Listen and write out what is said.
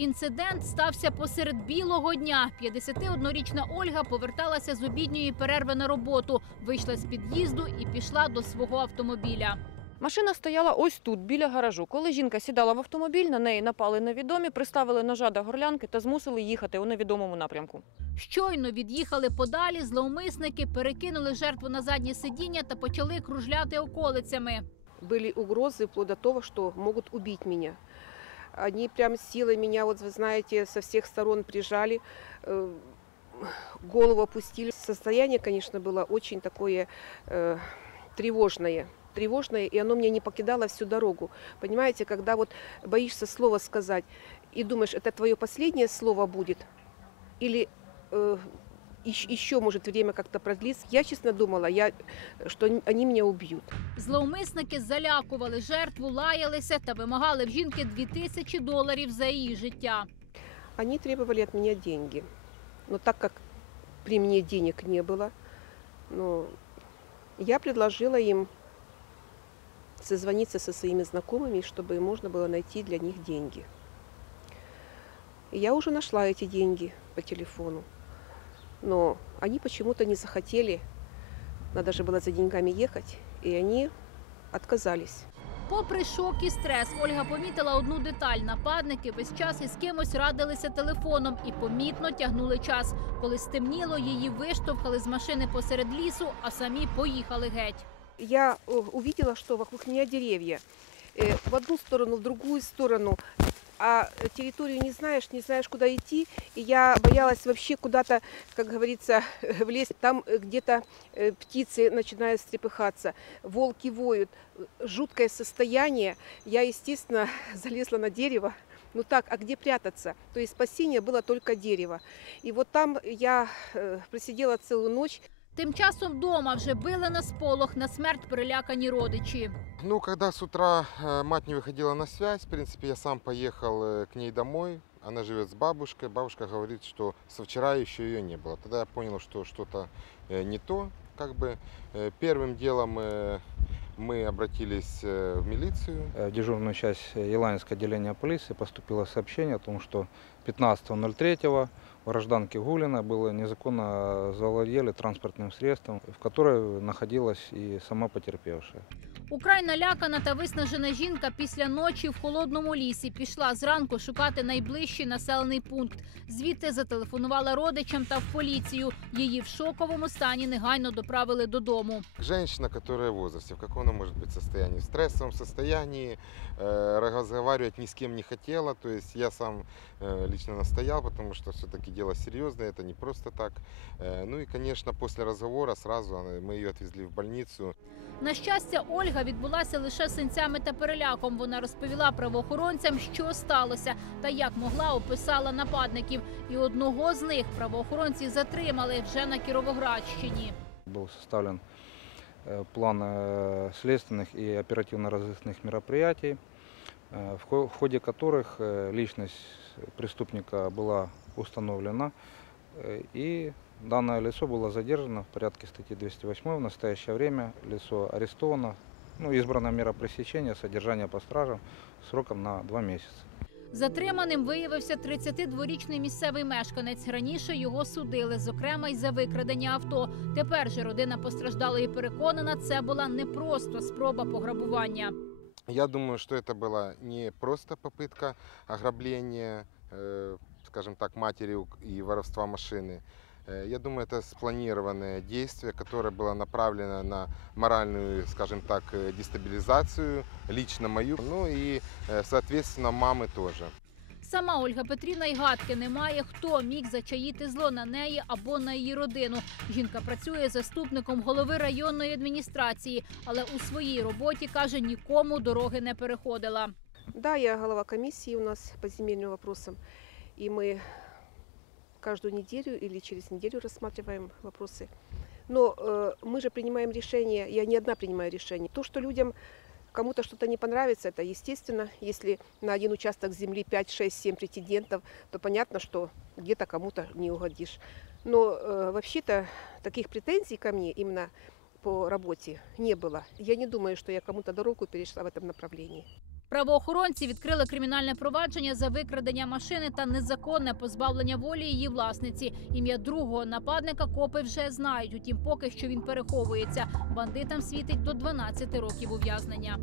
Інцидент стався посеред білого дня. 51-річна Ольга поверталася з обідньої перерви на роботу, вийшла з під'їзду і пішла до свого автомобіля. Машина стояла ось тут, біля гаражу. Коли жінка сідала в автомобіль, на неї напали невідомі, приставили ножа до горлянки та змусили їхати у невідомому напрямку. Щойно від'їхали подалі, зловмисники перекинули жертву на заднє сидіння та почали кружляти околицями. были угрозы вплоть до того, что могут убить меня. Они прям силой меня, вот вы знаете, со всех сторон прижали, э, голову опустили. Состояние, конечно, было очень такое э, тревожное. Тревожное, и оно меня не покидало всю дорогу. Понимаете, когда вот боишься слова сказать и думаешь, это твое последнее слово будет, или э, еще может время как-то продлиться. Я честно думала, я, что они меня убьют. Зловмисники залякували жертву, лаялися та вимагали в жінки 2000 доларів за її життя. Они требовали от меня деньги. Но так как при мне денег не было, ну, я предложила им созвониться со своими знакомыми, чтобы можно было найти для них деньги. И я уже нашла эти деньги по телефону. Но они почему-то не захотели, надо же было за деньгами ехать, и они отказались. Попри шок і стрес, Ольга помітила одну деталь. Нападники весь час із кимось радилися телефоном і помітно тягнули час. Коли стемніло, її виштовхали з машини посеред лісу, а самі поїхали геть. я э, увидела, что вокруг меня деревья. Э, В одну сторону, в другую сторону. А территорию не знаешь, не знаешь, куда идти. И я боялась вообще куда-то, как говорится, влезть. Там э, где-то э, птицы начинают стрепыхаться, волки воют. Э, Жуткое состояние. Я, естественно, залезла на дерево. Ну так, а где прятаться? То есть спасение было только дерево. И вот там я э, просидела целую ночь. Тим часом вдома вже били на сполох на смерть перелякані родичі. Ну, когда с утра э, мать не выходила на связь, в принципе, я сам поехал э, к ней домой. Она живет с бабушкой. Бабушка говорит, что со вчера еще ее не было. Тогда я понял, что что-то э, не то. Как бы Э, первым делом э, мы обратились э, в милицию. Э, В дежурную часть Еланинского отделения полиции поступило сообщение о том, что 15.03 в гражданке Гулина было незаконно завладели транспортным средством, в которой находилась и сама потерпевшая. Украй налякана та виснажена жінка після ночі в холодному лісі пішла зранку шукати найближчий населений пункт. Звідти зателефонувала родичам та в поліцію. Її в шоковому стані негайно доправили додому. Женщина, которая в возрасте, в каком она может быть состоянии? В стрессовом состоянии, э, разговаривать ни с кем не хотела. То есть я сам э, лично настоял, потому что все-таки дело серьезное, это не просто так. Э, ну и, конечно, после разговора сразу она- мы ее отвезли в больницу. На щастя, Ольга відбулася лише синцями та переляком. Вона розповіла правоохоронцям, що сталося та як могла описала нападників. І одного з них правоохоронці затримали вже на Кіровоградщині. Был составлен э, план э, следственных и оперативно-розыскных мероприятий, э, в хо- в ходе которых э, личность преступника была установлена э, и данное лицо было задержано в порядке статьи 208. В настоящее время лицо арестовано, ну, избрана мера пресечения, содержание по стражам сроком на два месяца. Затриманим виявився 32-річний місцевий мешканець. Раніше його судили, зокрема й за викрадення авто. Тепер же родина постраждалої переконана, це була не просто спроба пограбування. Я думаю, что это была не просто попытка ограбления, э, скажем так, матери у- и воровства машины. Э, Я думаю, это спланированное действие, которое было направлено на моральную, скажем так, э, дестабилизацию, лично мою, ну и, э, соответственно, мамы тоже. Сама Ольга Петрівна й гадки не має, хто міг зачаїти зло на неї або на її родину. Жінка працює заступником голови районної адміністрації, але у своїй роботі каже, нікому дороги не переходила. Да, я голова комиссии у нас по земельным вопросам. И мы каждую неделю или через неделю рассматриваем вопросы. Но э, мы же принимаем решение, я не одна принимаю решение. То, что людям кому-то что-то не понравится, это естественно. Если на один участок земли 5, 6, 7 претендентов, то понятно, что где-то кому-то не угодишь. Но э, вообще-то таких претензий ко мне именно по работе не было. Я не думаю, что я кому-то дорогу перешла в этом направлении. Правоохоронці відкрили кримінальне провадження за викрадення машини та незаконне позбавлення волі її власниці. Ім'я другого нападника копи вже знають. Утім, поки що він переховується. Бандитам світить до 12 років ув'язнення.